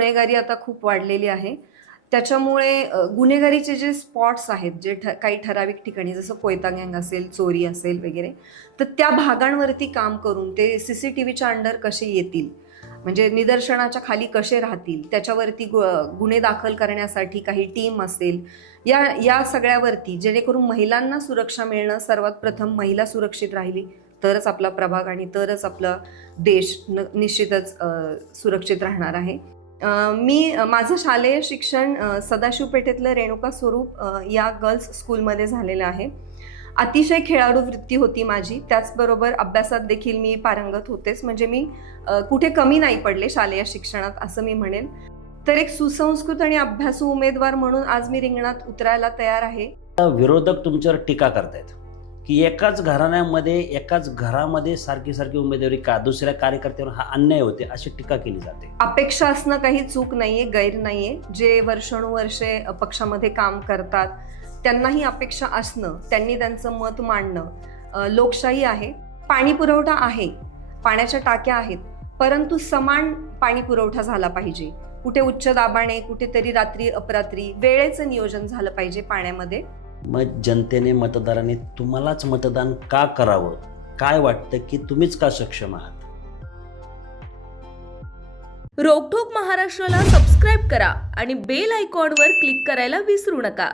गुन्हेगारी आता खूप वाढलेली आहे. त्याच्यामुळे गुन्हेगारीचे जे स्पॉट्स आहेत, जे काही ठराविक ठिकाणी जसं कोयता गँग असेल, चोरी असेल वगैरे, तर त्या भागांवरती काम करून ते CCTVच्या अंडर कसे येतील, म्हणजे निदर्शनाच्या खाली कसे राहतील, त्याच्यावरती गुन्हे दाखल करण्यासाठी काही टीम असेल, या सगळ्यावरती जेणेकरून महिलांना सुरक्षा मिळणं, सर्वात प्रथम महिला सुरक्षित राहिली तरच आपला प्रभाग आणि तरच आपला देश निश्चितच सुरक्षित राहणार आहे. मी माझं शालेय शिक्षण सदाशिव पेठेतलं रेणुका स्वरूप या गर्ल्स स्कूलमध्ये झालेलं आहे. अतिशय खेळाडू वृत्ती होती माझी. त्याचबरोबर अभ्यासात देखील मी पारंगत होतेच. म्हणजे मी कुठे कमी नाही पडले शालेय शिक्षणात असं मी म्हणेन. तर एक सुसंस्कृत आणि अभ्यासू उमेदवार म्हणून आज मी रिंगणात उतरायला तयार आहे. विरोधक तुमच्यावर टीका करतायत की एकाच घरामध्ये सारखी उमेदवारी का, दुसऱ्या कार्यकर्त्यावर हा अन्याय होते अशी टीका केली जाते. अपेक्षा असणं काही चूक नाहीये, गैर नाहीये. जे वर्षानुवर्षे पक्षामध्ये काम करतात त्यांनाही अपेक्षा असणं, त्यांनी त्यांचं मत मांडणं, लोकशाही आहे. पाणी पुरवठा आहे, पाण्याच्या टाक्या आहेत, परंतु समान पाणी पुरवठा झाला पाहिजे. कुठे उच्च दाबाने, कुठेतरी रात्री अपरात्री वेळेचं नियोजन झालं पाहिजे पाण्यामध्ये. मग जनतेने, मतदारांनी तुम्हालाच मतदान का करावं? काय वाटतं की तुम्हीच का सक्षम आहात? रोकठोक महाराष्ट्राला सबस्क्राईब करा आणि बेल आयकॉनवर क्लिक करायला विसरू नका.